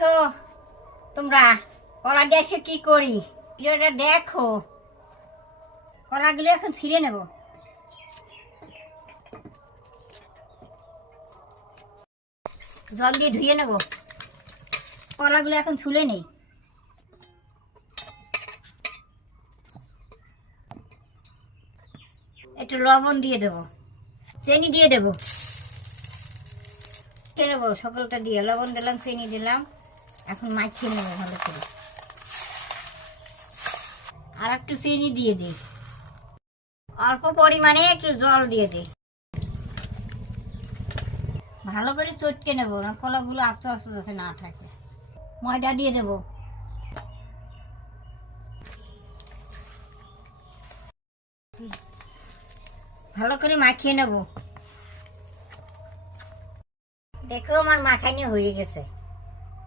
দেখো তোমরা কলা দিয়ে কি করি, ভিডিওটা দেখো। কলাগুলো এখন ছিঁড়ে নেব। জল দিয়ে ধুয়ে নেব। কলাগুলো এখন ছুলে নেই। একটু লবণ দিয়ে দেবো, চিনি দিয়ে দেবো, নেবো সকলটা দিয়ে লবণ দিলাম, চিনি দিলাম। এখন মাখিয়ে নেবো ভালো করে। আর একটু চিনি দিয়ে দিই, অল্প পরিমাণে একটু জল দিয়ে দিই। ভালো করে চটকে নেবো, না কলাগুলো আস্তে আস্তে যাতে না থাকে। ময়দা দিয়ে দেবো। ভালো করে মাখিয়ে নেব। দেখো আমার মাখানি হয়ে গেছে।